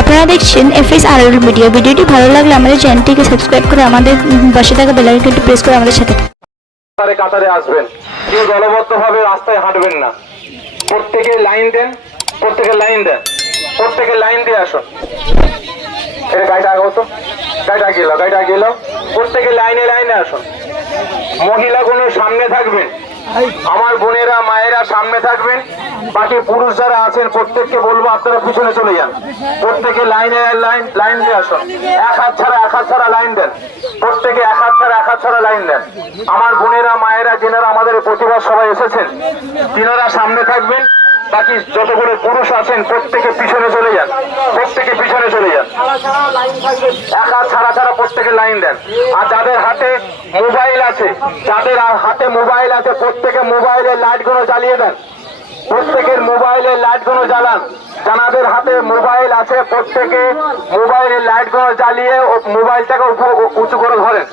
আপনারা দেখছেন FSRL media. ভিডিওটি ভালো লাগলে আমাদের চ্যানেলটিকে সাবস্ক্রাইব করে আমাদের পাশে থাকা বেল আইকনটি প্রেস করে আমাদের সাথে কাতারে কাতারে আসবেন, কেউ দলবদ্ধভাবে রাস্তায় হাঁটবেন না। প্রত্যেকে লাইন দেন, প্রত্যেকে লাইন দেন, প্রত্যেকে লাইন দিয়ে আসুন। এটা গাড়িটা আগে হতো, গাড়িটা গেল, প্রত্যেকে লাইনে লাইনে আসুন। মহিলাগুলো সামনে থাকবেন, আমার বোনেরা মায়েরা সামনে থাকবেন, বাকি পুরুষ যারা আছেন প্রত্যেককে বলবো আপনারা পিছনে চলে যান। প্রত্যেকে লাইনে লাইন দিয়ে আসুন। এক হাত ছাড়া লাইন দেন, প্রত্যেকে এক হাত ছাড়া লাইন দেন। আমার বোনেরা মায়েরা যেনারা আমাদের প্রতিবাদ সবাই এসেছেন তিনারা সামনে থাকবেন, বাকি যতগুলো পুরুষ আছেন প্রত্যেকে পিছনে চলে যান, প্রত্যেকে পিছনে চলে যান। এক হাত ছাড়া প্রত্যেকে লাইন দেন। আর যাদের হাতে মোবাইল আছে, প্রত্যেকে মোবাইলের লাইট গুলো জ্বালিয়ে দেন, প্রত্যেকের মোবাইলের লাইট গুলো জ্বালান। যাদের হাতে মোবাইল আছে প্রত্যেকে মোবাইলের লাইট গুলো জ্বালিয়ে মোবাইলটাকে উঁচু করে ধরেন।